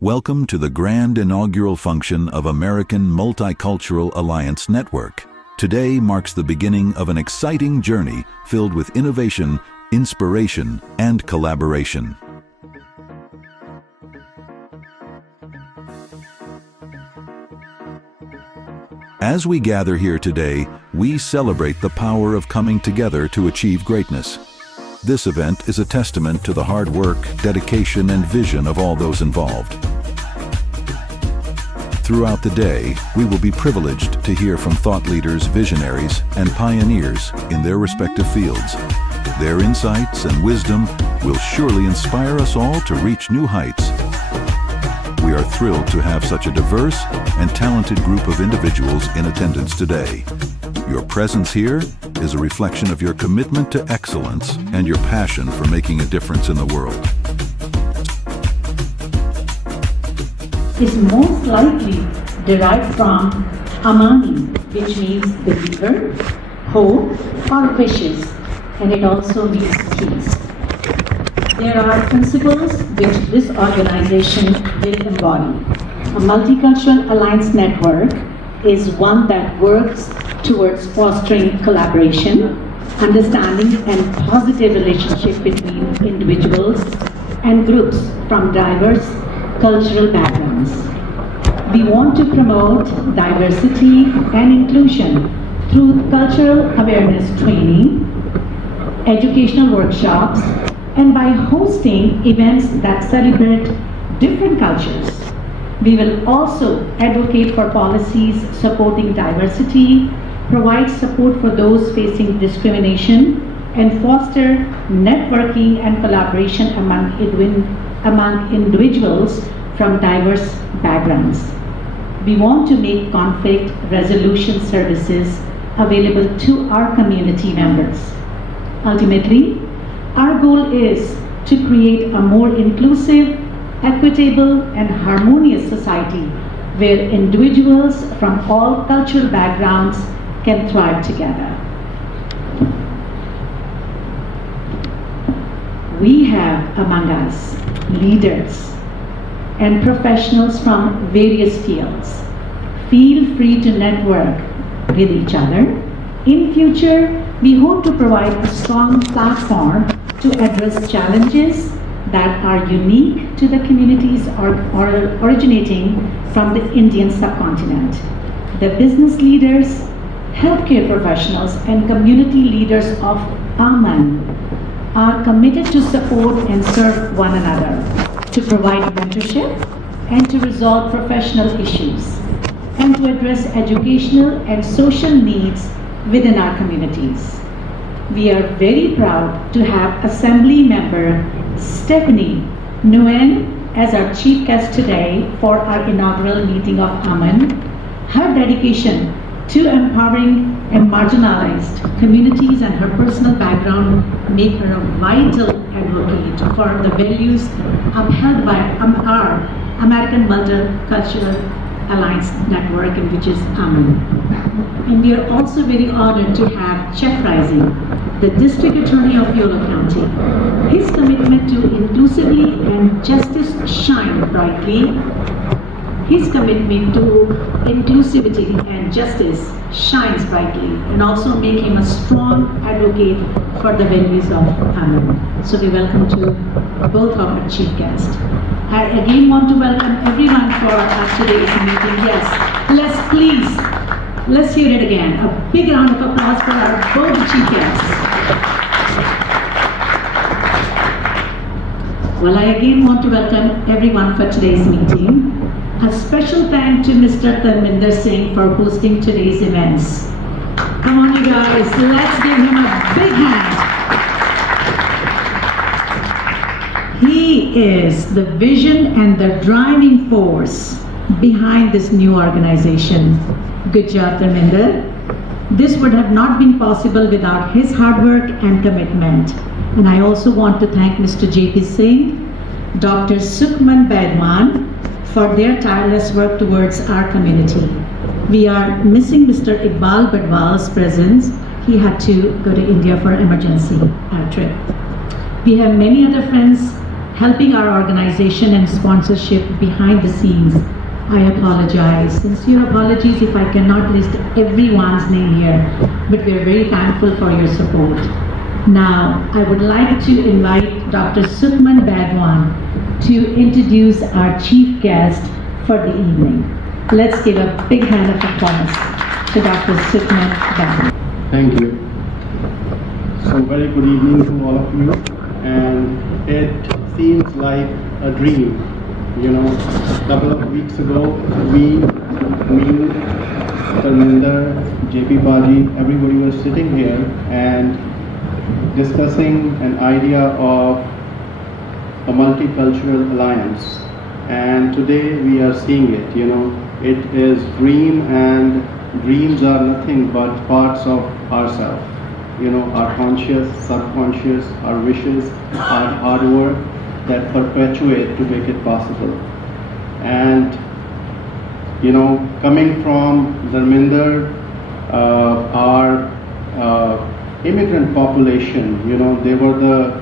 Welcome to the grand inaugural function of American Multicultural Alliance Network. Today marks the beginning of an exciting journey filled with innovation, inspiration, and collaboration. As we gather here today, we celebrate the power of coming together to achieve greatness. This event is a testament to the hard work, dedication, and vision of all those involved. Throughout the day, we will be privileged to hear from thought leaders, visionaries, and pioneers in their respective fields. Their insights and wisdom will surely inspire us all to reach new heights. We are thrilled to have such a diverse and talented group of individuals in attendance today. Your presence here is a reflection of your commitment to excellence and your passion for making a difference in the world. Is most likely derived from Amani, which means believer, hope, or wishes, and it also means peace. There are principles which this organization will embody. A Multicultural Alliance Network is one that works towards fostering collaboration, understanding, and positive relationship between individuals and groups from diverse cultural backgrounds. We want to promote diversity and inclusion through cultural awareness training, educational workshops, and by hosting events that celebrate different cultures. We will also advocate for policies supporting diversity, provide support for those facing discrimination, and foster networking and collaboration among individuals from diverse backgrounds. We want to make conflict resolution services available to our community members. Ultimately, our goal is to create a more inclusive, equitable, and harmonious society where individuals from all cultural backgrounds can thrive together. We have among us leaders and professionals from various fields. Feel free to network with each other. In future, we hope to provide a strong platform to address challenges that are unique to the communities originating from the Indian subcontinent. The business leaders, healthcare professionals, and community leaders of Aman are committed to support and serve one another, to provide mentorship, and to resolve professional issues, and to address educational and social needs within our communities. We are very proud to have Assembly Member Stephanie Nguyen as our chief guest today for our inaugural meeting of Aman. Her dedication to empowering and marginalized communities and her personal background make her a vital advocate for the values upheld by our American Multicultural Alliance Network, which is Aman. And we are also very honored to have Jeff Rising, the District Attorney of Yolo County. His commitment to inclusively and justice shine brightly. His commitment to inclusivity and justice shines brightly, and also make him a strong advocate for the values of Aman. So we welcome to both of our chief guests. I again want to welcome everyone for today's meeting. Yes, let's hear it again. A big round of applause for our both chief guests. Well, I again want to welcome everyone for today's meeting. A special thanks to Mr. Dharminder Singh for hosting today's events. Come on, you guys, let's give him a big hand. He is the vision and the driving force behind this new organization. Good job, Dharminder. This would have not been possible without his hard work and commitment. And I also want to thank Mr. J.P. Singh, Dr. Sukhman Badwan for their tireless work towards our community. We are missing Mr. Iqbal Badwal's presence. He had to go to India for an emergency trip. We have many other friends helping our organization and sponsorship behind the scenes. I apologize. Sincere apologies if I cannot list everyone's name here, but we are very thankful for your support. Now, I would like to invite Dr. Sukhman Badwan to introduce our chief guest for the evening. Let's give a big hand of applause to Dr. Sukhman Badwan. Thank you. So very good evening to all of you, and it seems like a dream. You know, a couple of weeks ago, me, Dharminder, JP Baji, everybody was sitting here and discussing an idea of a multicultural alliance. And today we are seeing it, you know. It is dream, and dreams are nothing but parts of ourselves. You know, our conscious, subconscious, our wishes, our hard work that perpetuate to make it possible. And, you know, coming from Dharminder, our immigrant population, you know, they were the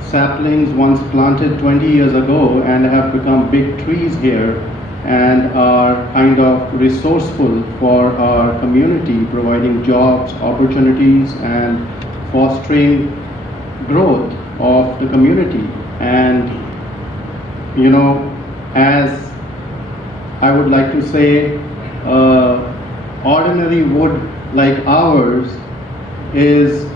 saplings once planted 20 years ago and have become big trees here and are kind of resourceful for our community, providing jobs, opportunities, and fostering growth of the community. And, you know, as I would like to say, ordinary wood like ours is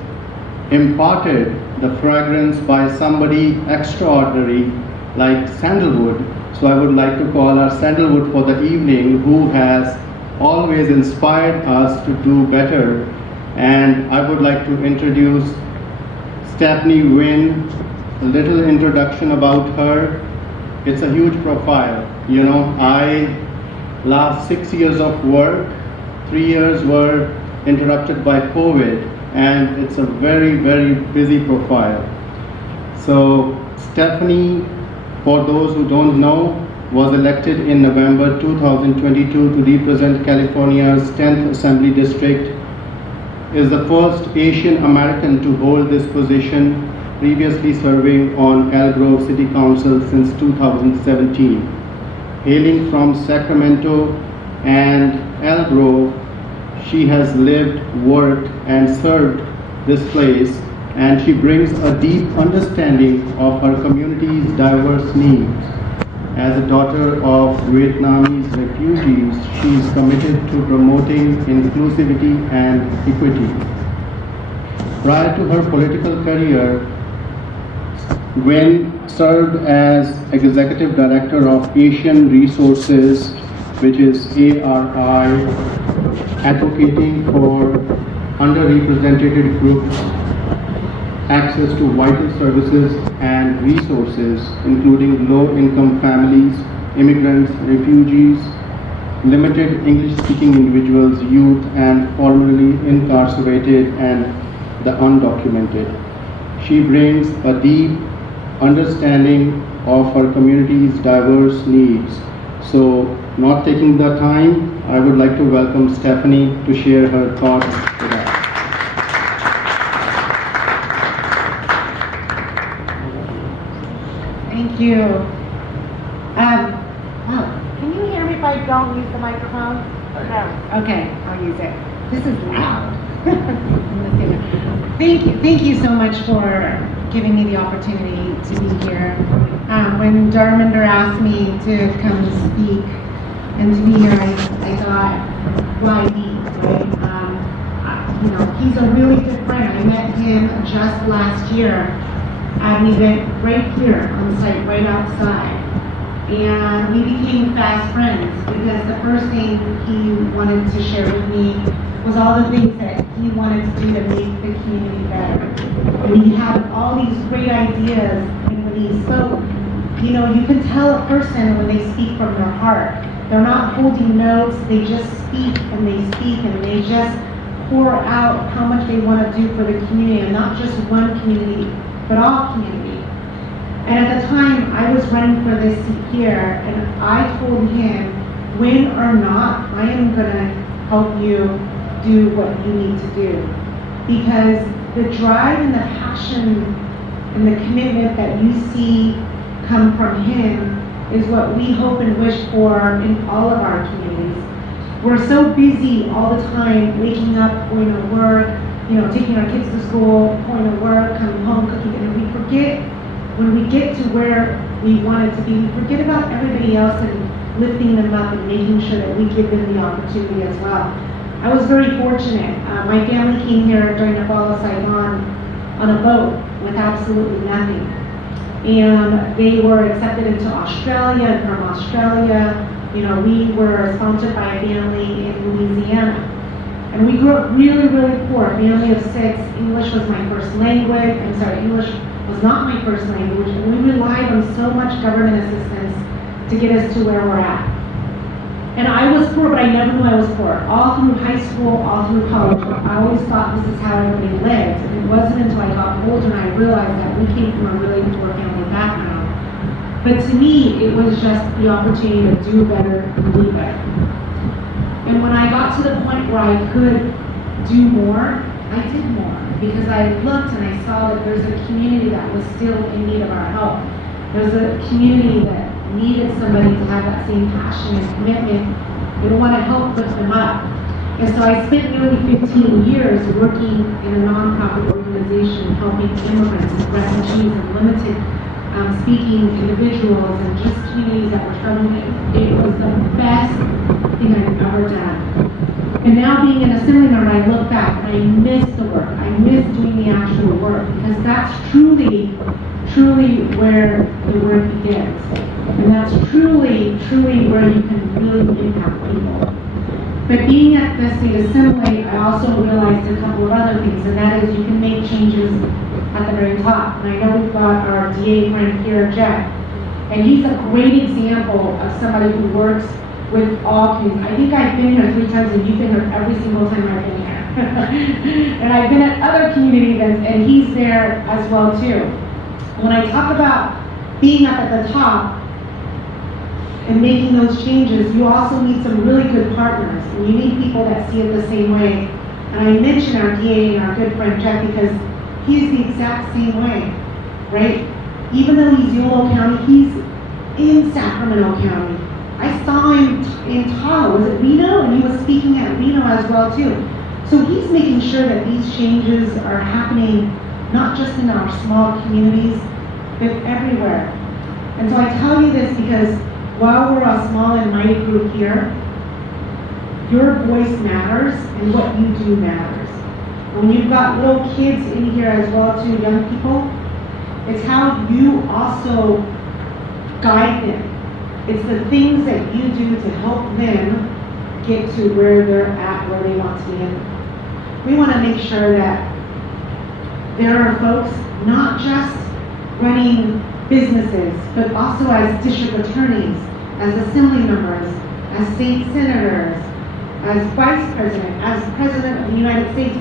imparted the fragrance by somebody extraordinary like sandalwood. So I would like to call our sandalwood for the evening, who has always inspired us to do better. And I would like to introduce Stephanie Wynn. A little introduction about her. It's a huge profile. You know, last 6 years of work, 3 years were interrupted by COVID, and it's a very, very busy profile. So Stephanie, for those who don't know, was elected in November 2022 to represent California's 10th Assembly District, is the first Asian American to hold this position, previously serving on El Grove City Council since 2017. Hailing from Sacramento and El Grove, she has lived, worked, and served this place, and she brings a deep understanding of her community's diverse needs. As a daughter of Vietnamese refugees, she is committed to promoting inclusivity and equity. Prior to her political career, Gwen served as Executive Director of Asian Resources, which is ARI, advocating for underrepresented groups access to vital services and resources, including low-income families, immigrants, refugees, limited English-speaking individuals, youth, and formerly incarcerated and the undocumented. She brings a deep understanding of her community's diverse needs. So, not taking the time, I would like to welcome Stephanie to share her thoughts with us. Thank you. Wow, can you hear me if I don't use the microphone? No. Okay, I'll use it. This is loud. Thank you so much for giving me the opportunity to be here. When Dharminder asked me to come and speak and to be here, I thought, why me, right? You know, he's a really good friend. I met him just last year at an event right here on the site, right outside. And we became fast friends because the first thing he wanted to share with me was all the things that he wanted to do to make the community better. And he had all these great ideas, and when he spoke, you know, you can tell a person when they speak from their heart. They're not holding notes, they just speak and they just pour out how much they want to do for the community, and not just one community, but all community. And at the time, I was running for this seat here, and I told him, win or not, I am gonna help you do what you need to do. Because the drive and the passion and the commitment that you see come from him is what we hope and wish for in all of our communities. We're so busy all the time, waking up, going to work, taking our kids to school, going to work, coming home, cooking, and we forget, when we get to where we want it to be, we forget about everybody else and lifting them up and making sure that we give them the opportunity as well. I was very fortunate. My family came here during the fall of Saigon on a boat with absolutely nothing. And they were accepted into Australia, and from Australia, we were sponsored by a family in Louisiana. And we grew up really, really poor, a family of 6. English was my first language, English was not my first language, and we relied on so much government assistance to get us to where we're at. And I was poor, but I never knew I was poor. All through high school, all through college, I always thought this is how everybody lived. And it wasn't until I got older and I realized that we came from a really poor family background. But to me, it was just the opportunity to do better and be better. And when I got to the point where I could do more, I did more. Because I looked and I saw that there's a community that was still in need of our help. There's a community that needed somebody to have that same passion and commitment. They don't want to help lift them up. And so I spent nearly 15 years working in a nonprofit organization helping immigrants, refugees, and limited speaking individuals and just communities that were struggling. It was the best thing I've ever done. And now being an assembly member, I look back and I miss the work. I miss doing the actual work because that's truly where the work begins. And that's truly where you can really impact people. But being at the state assembly, I also realized a couple of other things, and that is you can make changes at the very top. And I know we've got our DA friend here, Jeff, and he's a great example of somebody who works with all communities. I think I've been here 3 times, and you've been here every single time I've been here. And I've been at other community events, and he's there as well too. When I talk about being up at the top and making those changes, you also need some really good partners, and you need people that see it the same way. And I mention our DA and our good friend Jeff because he's the exact same way, right? Even though he's Yolo County, he's in Sacramento County. I saw him in Tahoe, was it Reno? And he was speaking at Reno as well too. So he's making sure that these changes are happening not just in our small communities, but everywhere. And so I tell you this because while we're a small and mighty group here, your voice matters and what you do matters. When you've got little kids in here as well too, young people, it's how you also guide them. It's the things that you do to help them get to where they're at, where they want to be. We want to make sure that there are folks not just running businesses, but also as district attorneys, as assembly members, as state senators, as vice president, as president of the United States.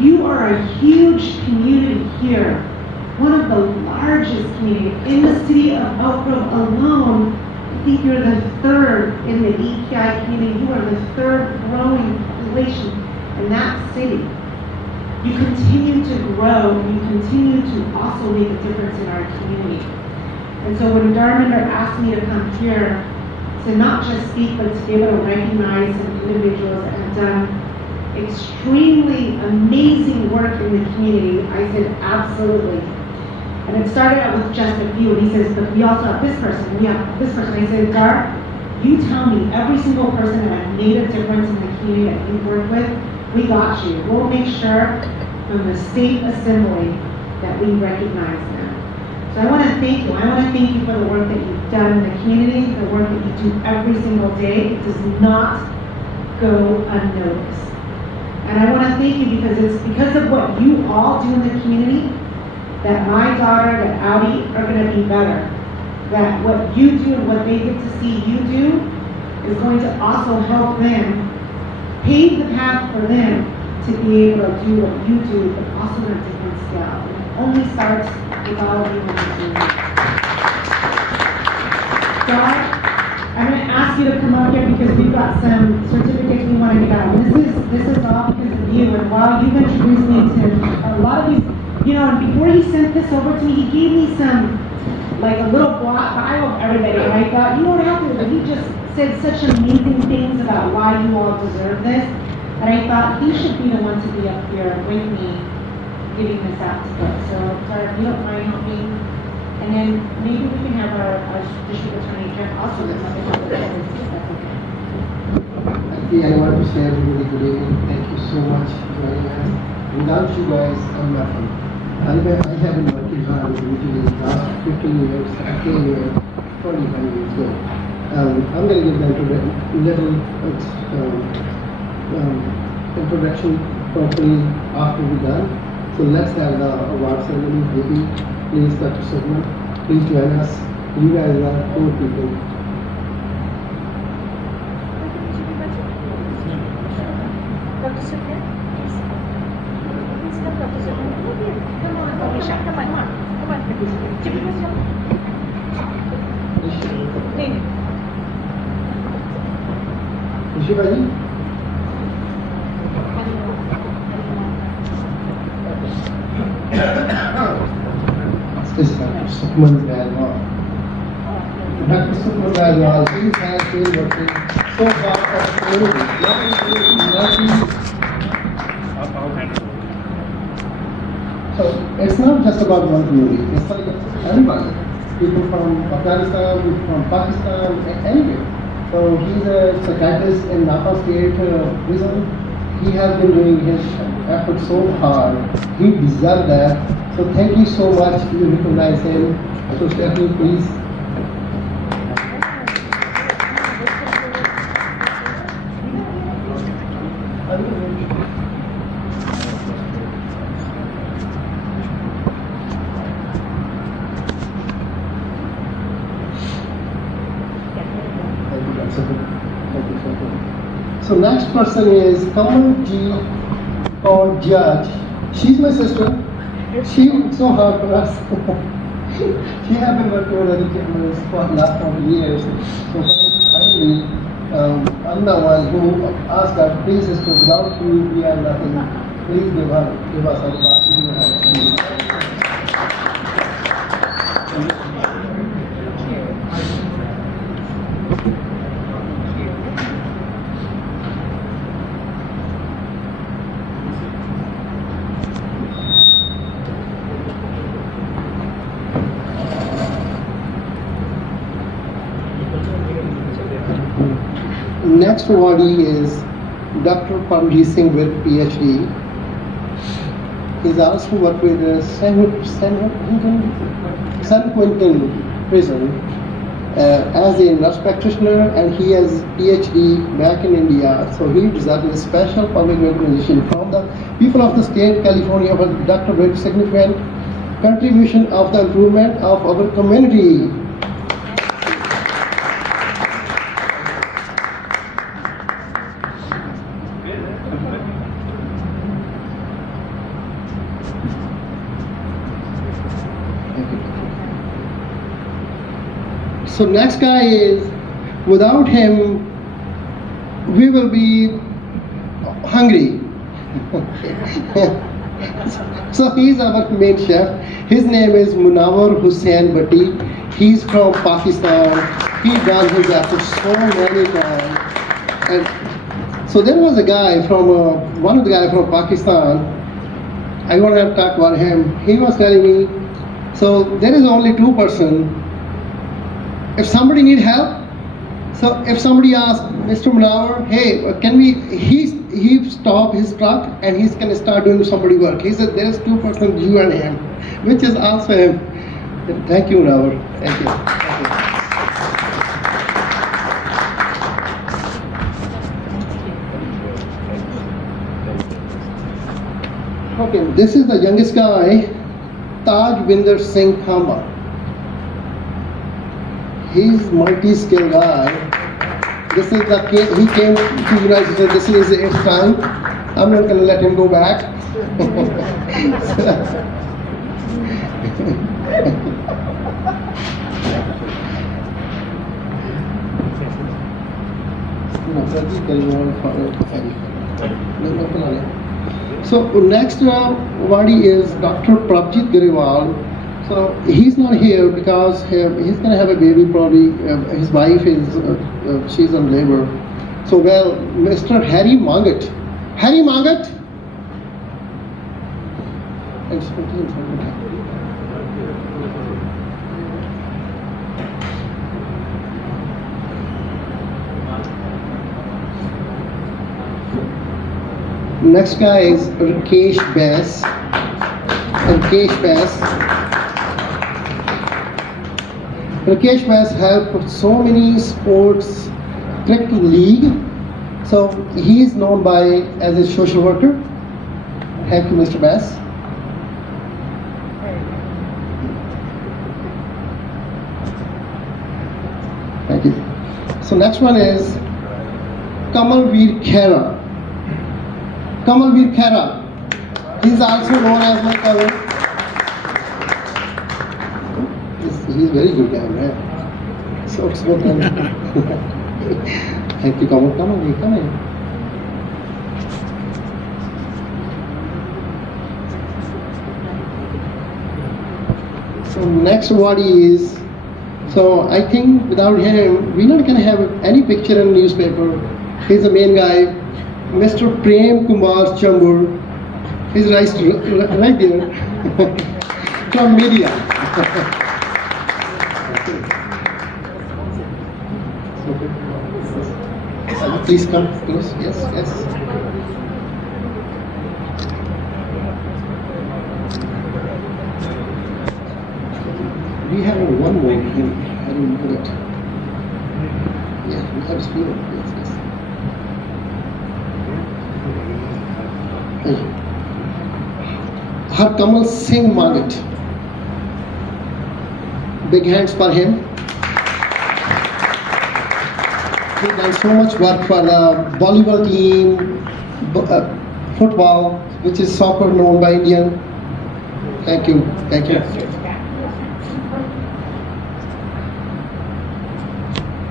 You are a huge community here, one of the largest communities. In the city of Elk Grove alone, I think you're the 3rd in the EPI community. You are the 3rd growing population in that city. You continue to grow, and you continue to also make a difference in our community. And so when Darminder asked me to come here to not just speak, but to be able to recognize some individuals that have done extremely amazing work in the community, I said, absolutely. And it started out with just a few, and he says, but we also have this person, we have this person. I said, Dar, you tell me every single person that has made a difference in the community that you work with, we got you. We'll make sure from the state assembly that we recognize them. So I want to thank you. I want to thank you for the work that you've done in the community, the work that you do every single day. It does not go unnoticed. And I want to thank you because it's because of what you all do in the community that my daughter, that Audi, are going to be better. That what you do and what they get to see you do is going to also help them pave the path for them to be able to do what you do, but also on a different scale. And it only starts with all of you in the community. you to come up here because we've got some certificates we want to give out. This is all because of you, and while you've introduced me to a lot of these, and before he sent this over to me, he gave me some, like a little block bio of everybody, and I thought, you don't have to, but he just said such amazing things about why you all deserve this, and I thought he should be the one to be up here with me, giving this out to folks. So, Tara, if you don't mind helping, and then maybe we can have our district attorney Jeff also get something to the if that's okay. Okay, I want to say everybody good evening. Thank you so much for joining us. Without you guys, I'm nothing. I have been working hard with you the last 15 years. I came here 25 years ago. I'm going to give the little introduction properly after we're done. So let's have the award ceremony. Maybe, please, Dr. Sugman, please join us. You guys are cool people. Dr. Sugman, please. Please come, Dr. Sugman. Come here. Come on, Alicia. Come on. Come on. Chibi, let's go. Name. Shivaji? This is Dr. Sukman Badwal. Dr. Sukman Badwal, he has been working so hard for the community. So it's not just about one community, it's like everybody. People from Afghanistan, people from Pakistan, anywhere. So he's a psychiatrist in Napa State Prison. He has been doing his efforts so hard. He deserves that. So thank you so much. You recognize him. So Stephanie, please. So next person is Kamal G or Judge. She's my sister. She worked so hard for us. She has been working with other cameras for the last 40 years. So finally, I'm the one who asked her, please sister, without you we are nothing. Please give us a Next awardee is Dr. Parmjeet Singh with PhD. He's also worked with San Quentin Prison as a nurse practitioner, and he has PhD back in India. So he deserves a special public recognition from the people of the state of California for Dr. Very significant contribution of the improvement of our community. So next guy is, without him, we will be hungry. So he's our main chef. His name is Munawar Hussain Bhatti. He's from Pakistan. He done his efforts so many times. And so there was a guy from, one of the guys from Pakistan. I want to talk about him. He was telling me, so there is only 2 persons. If somebody need help, so if somebody asks Mr. Munawar, hey, can we, he stop his truck and he's gonna start doing somebody work. He said there's 2 persons, you and him, which is also him. Thank you, Munawar. Thank you. Okay, this is the youngest guy, Tajvinder Singh Khamba. He's multi-skilled guy. This is the kid, he came to the United States, this is his time. I'm not gonna let him go back. Pradeep Gariwal for So next awardee is Dr. Prabjit Gariwal. So he's not here because he's going to have a baby probably. His wife is she's on labor. So well, Mr. Harry Mangat. Harry Mangat. Next guy is Rakesh Bass. Rakesh Bass. Rakesh Bass helped so many sports cricket league. So he is known by as a social worker. Thank you, Mr. Bass. Thank you. So next one is Kamalveer Khera. Kamalveer Khera. He is also known as my cousin. He's very good guy, man. So it's good. Thank you, Kamal. Come on, come in. So next awardee is, so I think without him, we're not gonna have any picture in the newspaper. He's the main guy, Mr. Prem Kumar Chambur. He's right there, from media. Please come close. Yes, yes. We have one more here. I don't know that. Yeah, we have speed. Yes, yes. Harkamal Singh Mangat. Big hands for him. He's done so much work for the volleyball team, football, which is soccer known by Indian. Thank you. Thank you.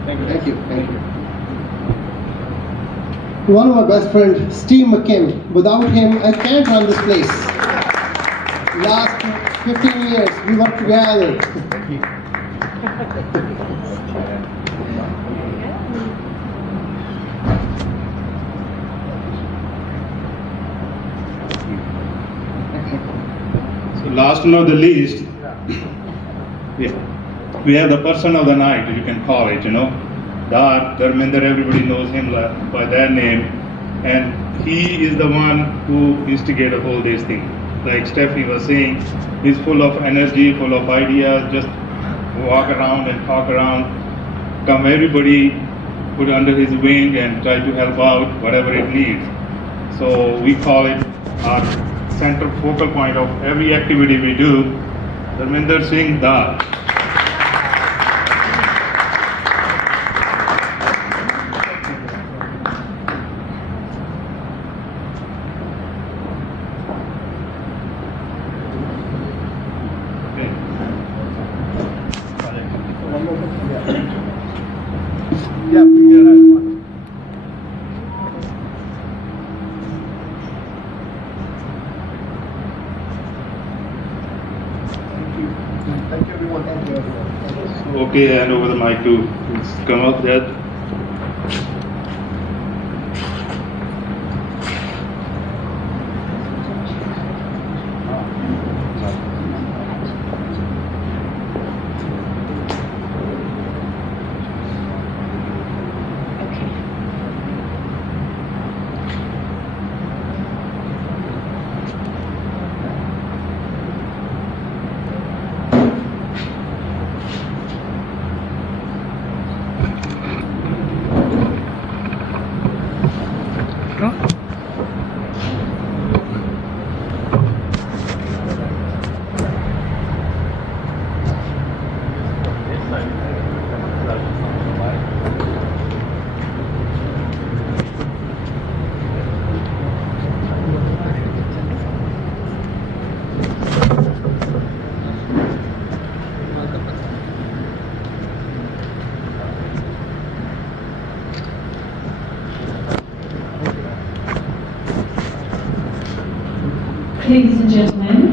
Thank you. Thank you. One of my best friends, Steve McKim. Without him, I can't run this place. Last 15 years, we worked together. Last but not the least, we have the person of the night, you can call it, Dharminder, everybody knows him by that name, and he is the one who instigated all these things. Like Stephanie was saying, he's full of energy, full of ideas, just walk around and talk around, come everybody, put under his wing and try to help out whatever it needs. So we call it our central focal point of every activity we do, Dharminder Singh Dar. Thank you, everyone. Thank you, everyone. Okay, hand over the mic to come up there. Ladies and gentlemen,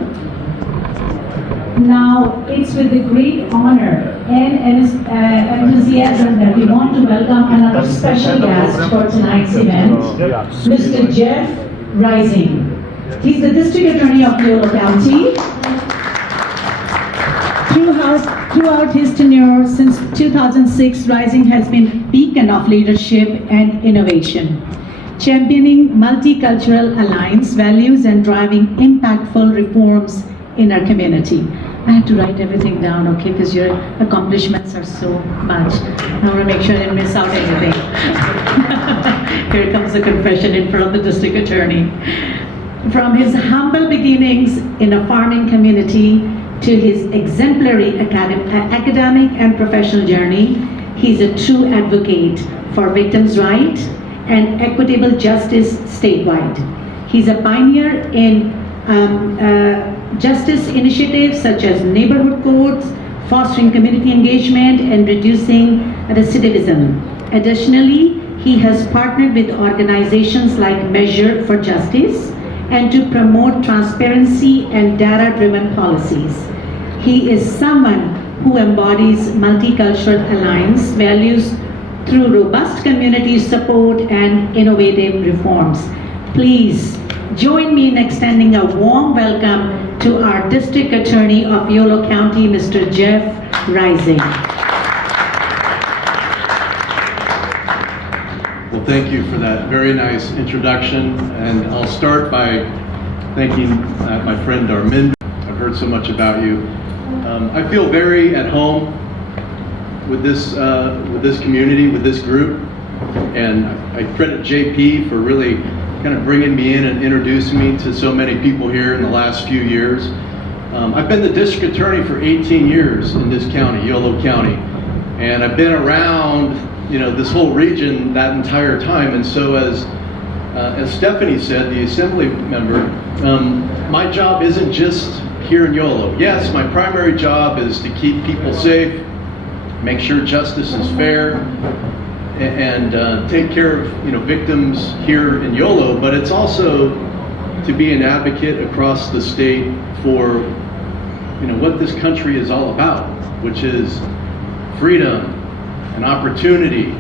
now it's with the great honor and enthusiasm that we want to welcome another special guest for tonight's event, Mr. Jeff Rising. He's the District Attorney of Yolo County. Throughout his tenure since 2006, Rising has been a beacon of leadership and innovation, championing multicultural alliance values and driving impactful reforms in our community. I had to write everything down, okay, because your accomplishments are so much. I want to make sure I didn't miss out anything. Here comes a confession in front of the District Attorney. From his humble beginnings in a farming community to his exemplary academic and professional journey, he's a true advocate for victims' rights and equitable justice statewide. He's a pioneer in justice initiatives such as neighborhood courts, fostering community engagement, and reducing recidivism. Additionally, he has partnered with organizations like Measure for Justice and to promote transparency and data-driven policies. He is someone who embodies multicultural alliance values through robust community support and innovative reforms. Please join me in extending a warm welcome to our District Attorney of Yolo County, Mr. Jeff Rising. Well, thank you for that very nice introduction, and I'll start by thanking my friend Darminder. I've heard so much about you. I feel very at home with this community, with this group, and I credit JP for really kind of bringing me in and introducing me to so many people here in the last few years. I've been the district attorney for 18 years in this county, Yolo County, and I've been around, this whole region that entire time. And so as Stephanie said, the assembly member, my job isn't just here in Yolo. Yes, my primary job is to keep people safe, make sure justice is fair, and take care of victims here in Yolo, but it's also to be an advocate across the state for what this country is all about, which is freedom, an opportunity,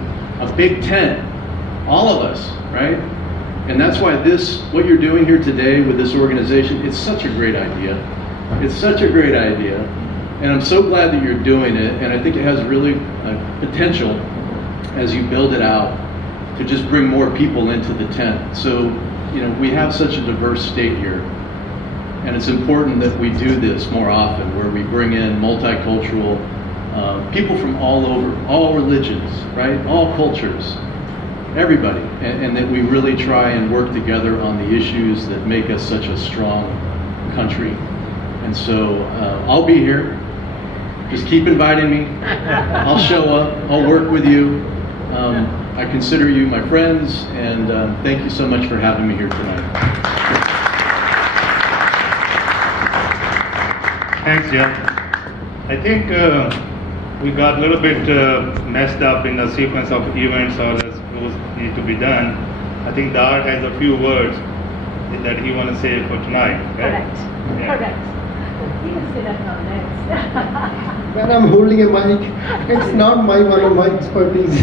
a big tent, all of us, right? And that's why what you're doing here today with this organization, it's such a great idea. It's such a great idea, and I'm so glad that you're doing it, and I think it has really potential as you build it out to just bring more people into the tent. So, we have such a diverse state here, and it's important that we do this more often, where we bring in multicultural people from all over, all religions, right? All cultures, everybody, and that we really try and work together on the issues that make us such a strong country. And so I'll be here. Just keep inviting me. I'll show up. I'll work with you. I consider you my friends, and thank you so much for having me here tonight. Thanks, Jeff. I think we got a little bit messed up in the sequence of events or as those need to be done. I think Dart has a few words that he want to say for tonight. Right? Correct. Yeah. Correct. You can say that now next. When I'm holding a mic, it's not one of my expertise.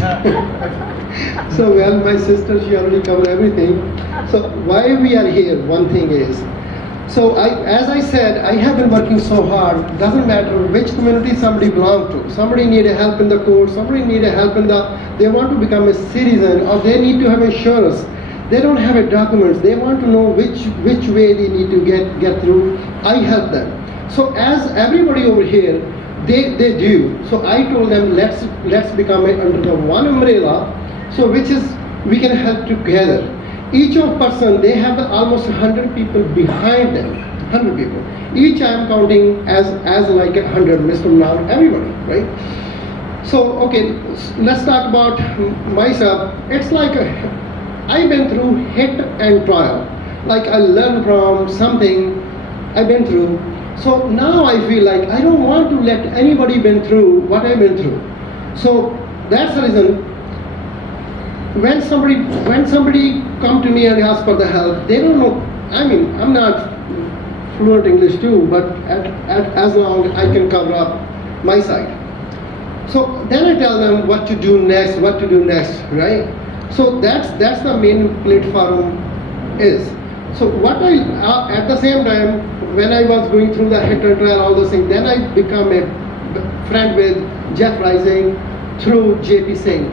So, my sister, she already covered everything. So, why we are here, one thing is, so as I said, I have been working so hard. Doesn't matter which community somebody belongs to. Somebody need help in the court, somebody need help they want to become a citizen, or they need to have insurance. They don't have a documents. They want to know which way they need to get through. I help them. So as everybody over here, they do. So I told them, let's become under the one umbrella, so which is we can help together. Each of person, they have almost 100 people behind them, 100 people. Each I am counting as like 100, Mr. Now, everybody, right? So, okay, let's talk about myself. It's like I've been through hit and trial. Like I learned from something I've been through. So now I feel like I don't want to let anybody been through what I've been through. So that's the reason when somebody come to me and ask for the help, they don't know. I mean, I'm not fluent English too, but as long I can cover up my side. So then I tell them what to do next, right? So that's the main platform is. So what I, at the same time, when I was going through the hit and trial, all those things, then I become a friend with Jeff Rising through JP Singh.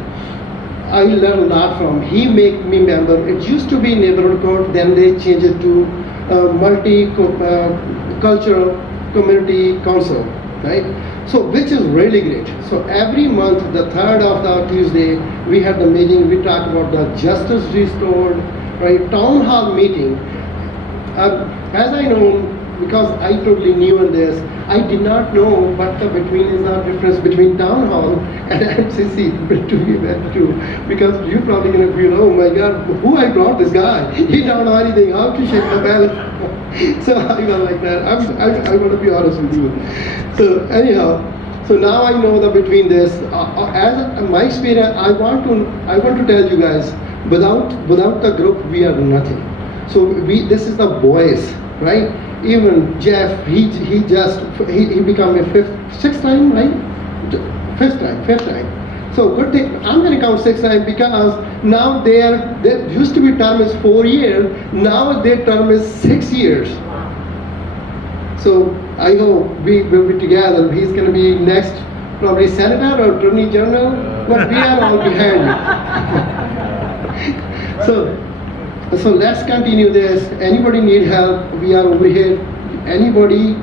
I learned a lot from. He made me member. It used to be neighborhood court, then they changed it to multicultural community council, right? So which is really great. So every month, the third of the Tuesday, we had the meeting. We talked about the justice restored, right? Town hall meeting. As I know, because I totally new in this, I did not know what the difference between town hall and MCC to be very true. Because you're probably going to feel, oh my God, who I brought this guy? He don't know anything, how to shake the bell. So I was like that. I want to be honest with you. So anyhow, so now I know the between this. As my experience, I want to tell you guys, without the group, we are nothing. So this is the voice, right? Even Jeff, he become a sixth time, right? Fifth time. So good thing, I'm going to count 6 times because now there used to be term is 4 years, now their term is 6 years. So I hope we will be together. He's going to be next, probably senator or attorney general, but we are all behind you. So let's continue this. Anybody need help? We are over here. Anybody,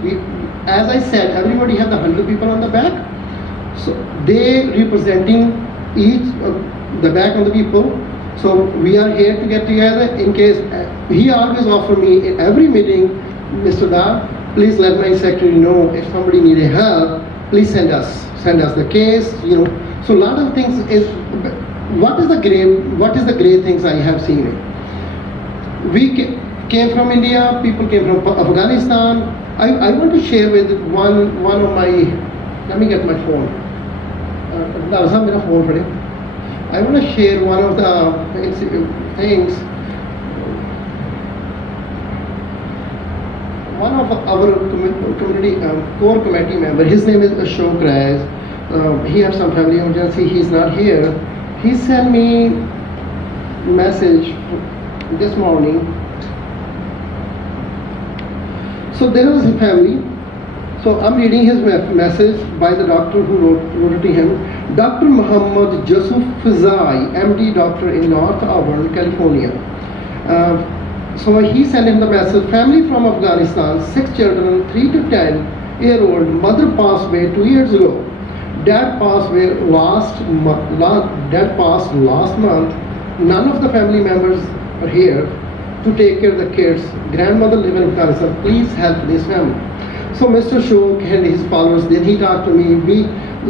as I said, everybody has 100 people on the back. So they representing each the back of the people. So we are here to get together in case he always offer me in every meeting, Mr. Dar, please let my secretary know if somebody needed help, please send us the case, you know. So a lot of things is, what is the great things I have seen? We came from India, people came from Afghanistan. I want to share with one of my, let me get my phone. I want to share one of the things. One of our community core committee member, his name is Ashok Rais. He has some family emergency, he's not here. He sent me a message this morning. So there was a family. So I'm reading his message by the doctor who wrote it to him. Dr. Muhammad Yusuf Fazai, MD doctor in North Auburn, California. So he sent him the message, family from Afghanistan, 6 children, 3 to 10-year-old, mother passed away 2 years ago. Dad passed away last month. None of the family members are here to take care of the kids. Grandmother live in Afghanistan. Please help this family. So Mr. Shok and his followers, then he talked to me.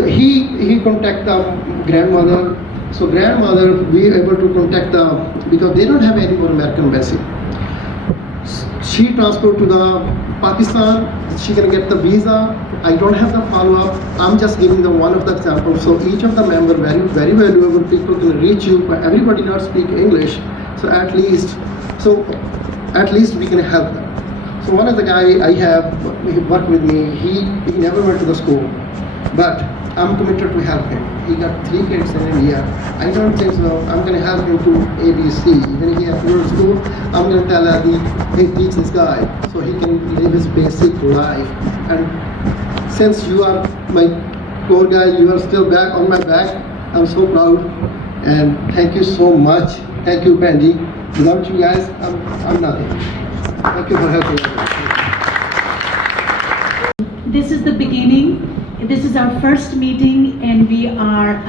He contact the grandmother. So grandmother, we able to contact because they don't have any more American embassy. She transferred to the Pakistan. She can get the visa. I don't have the follow-up. I'm just giving them one of the examples. So each of the member, very, very valuable people can reach you, but everybody not speak English. So at least we can help them. So one of the guy I have, he worked with me, he never went to the school, but I'm committed to help him. He got 3 kids in India. I don't think so. I'm going to help him to ABC. Even if he has to go to school, I'm going to tell Adi, hey, teach this guy so he can live his basic life. And since you are my core guy, you are still back on my back. I'm so proud. And thank you so much. Thank you, Benji. Without you guys, I'm nothing. Thank you for helping us. This is the beginning. This is our first meeting, and we are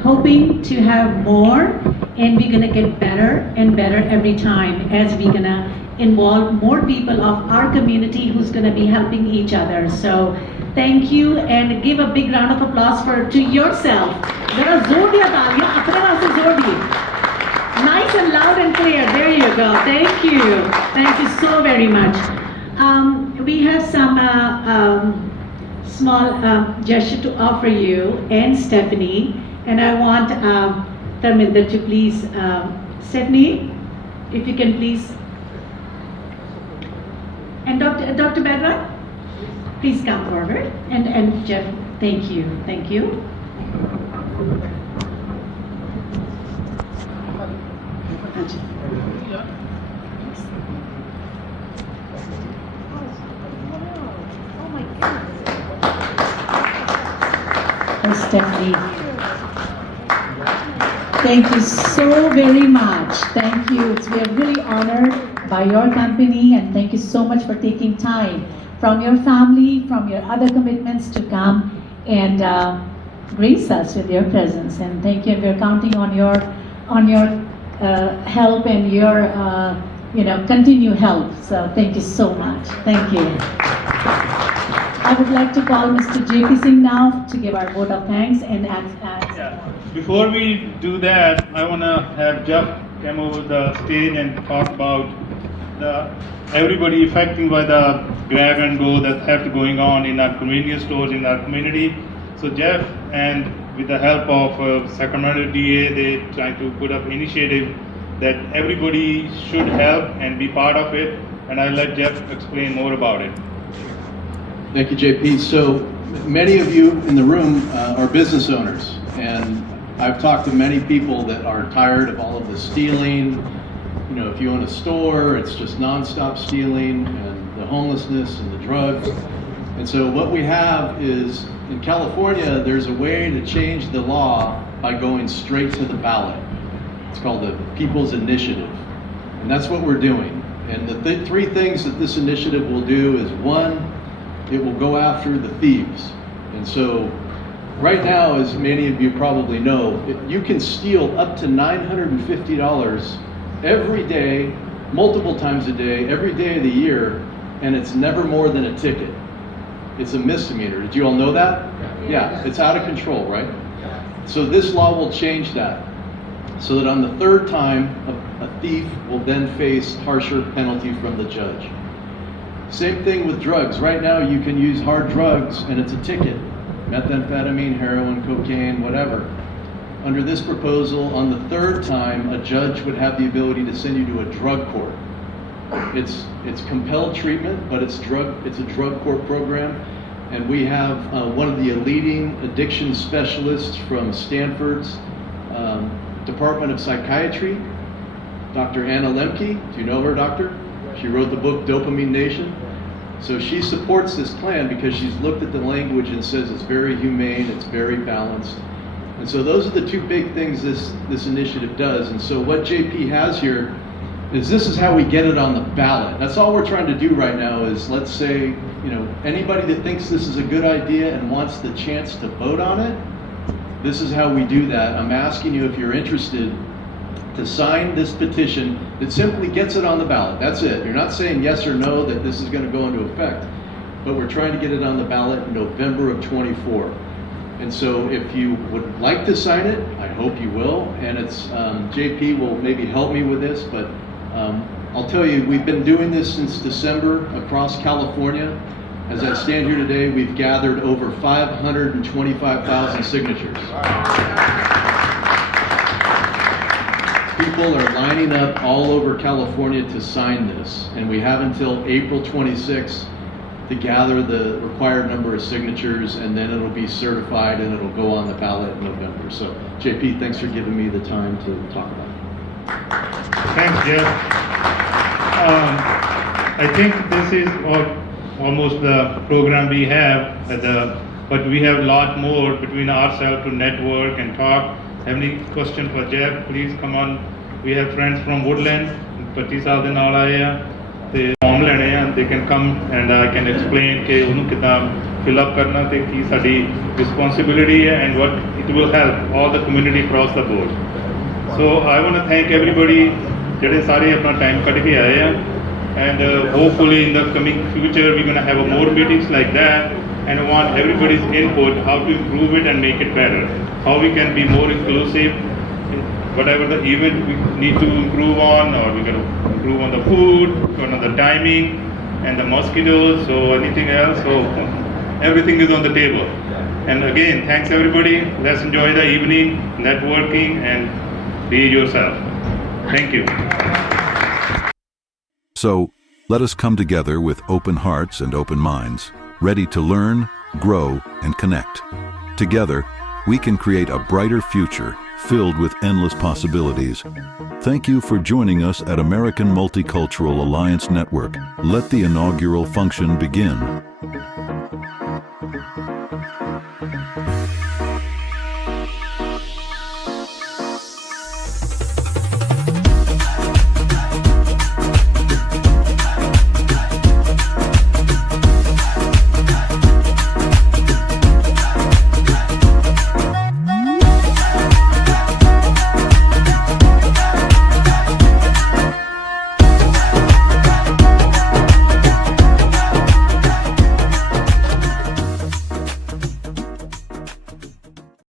hoping to have more, and we're gonna get better and better every time as we're gonna involve more people of our community who's gonna be helping each other. So thank you, and give a big round of applause to yourself. Zara zor diya taaliyan, apne naam se zor diye. Nice and loud and clear. There you go. Thank you. Thank you so very much. We have some small gesture to offer you and Stephanie, and I want Dharminder to please, Stephanie, if you can please. And Dr. Bedra, please come forward. And Jeff, thank you. Thank you. Oh my goodness. Stephanie. Thank you so very much. Thank you. We are really honored by your company, and thank you so much for taking time from your family, from your other commitments to come and grace us with your presence. And thank you. And we're counting on your help and your continued help. So thank you so much. Thank you. I would like to call Mr. J.P. Singh now to give our vote of thanks and Before we do that, I want to have Jeff come over the stage and talk about everybody affected by the grab and go that have going on in our convenience stores in our community. So Jeff, and with the help of Sacramento DA, they trying to put up initiative that everybody should help and be part of it. And I'll let Jeff explain more about it. Thank you, JP. So many of you in the room are business owners, and I've talked to many people that are tired of all of the stealing. You know, if you own a store, it's just nonstop stealing, and the homelessness and the drugs. And so what we have is, in California, there's a way to change the law by going straight to the ballot. It's called the People's Initiative, and that's what we're doing. And the three things that this initiative will do is, one, it will go after the thieves. And so right now, as many of you probably know, you can steal up to $950 every day, multiple times a day, every day of the year, and it's never more than a ticket. It's a misdemeanor. Did you all know that? Yeah, it's out of control, right? So this law will change that, so that on the third time, a thief will then face harsher penalty from the judge. Same thing with drugs. Right now you can use hard drugs and it's a ticket. Methamphetamine, heroin, cocaine, whatever. Under this proposal, on the third time, a judge would have the ability to send you to a drug court. It's compelled treatment, but it's a drug court program. And we have one of the leading addiction specialists from Stanford's Department of Psychiatry, Dr. Anna Lemke. Do you know her, doctor? She wrote the book Dopamine Nation. So she supports this plan because she's looked at the language and says it's very humane, it's very balanced. And so those are the two big things this initiative does. And so what JP has here is, this is how we get it on the ballot. That's all we're trying to do right now is, let's say, anybody that thinks this is a good idea and wants the chance to vote on it, this is how we do that. I'm asking you, if you're interested, to sign this petition that simply gets it on the ballot. That's it. You're not saying yes or no that this is going to go into effect, but we're trying to get it on the ballot in November of 24. And so if you would like to sign it, I hope you will. And it's JP will maybe help me with this, but I'll tell you, we've been doing this since December across California. As I stand here today, we've gathered over 525,000 signatures. People are lining up all over California to sign this, and we have until April 26th to gather the required number of signatures, and then it'll be certified and it'll go on the ballot in November. So, JP, thanks for giving me the time to talk about it. Thanks, Jeff. I think this is almost the program we have, but we have a lot more between ourselves to network and talk. Have any question for Jeff? Please come on. We have friends from Woodland, 25 ਸਾਲ ਦੇ ਨਾਲ ਆਏ ਆ ਤੇ farm ਲੈਣੇ ਆ. They can come and I can explain ਕਿ ਉਹਨੂੰ ਕਿੱਦਾਂ fill up ਕਰਨਾ ਤੇ ਕੀ ਸਾਡੀ responsibility ਹੈ and what it will help all the community across the board. So I want to thank everybody ਜਿਹੜੇ ਸਾਰੇ ਆਪਣਾ time ਕੱਢ ਕੇ ਆਏ ਆ, and hopefully in the coming future we're going to have more meetings like that, and I want everybody's input how to improve it and make it better, how we can be more inclusive, whatever the event we need to improve on, or we're going to improve on the food, on the timing and the mosquitoes, so anything else, so everything is on the table. And again, thanks everybody. Let's enjoy the evening networking and be yourself. Thank you. So, Let us come together with open hearts and open minds, ready to learn, grow, and connect. Together, we can create a brighter future filled with endless possibilities. Thank you for joining us at American Multicultural Alliance Network. Let the inaugural function begin.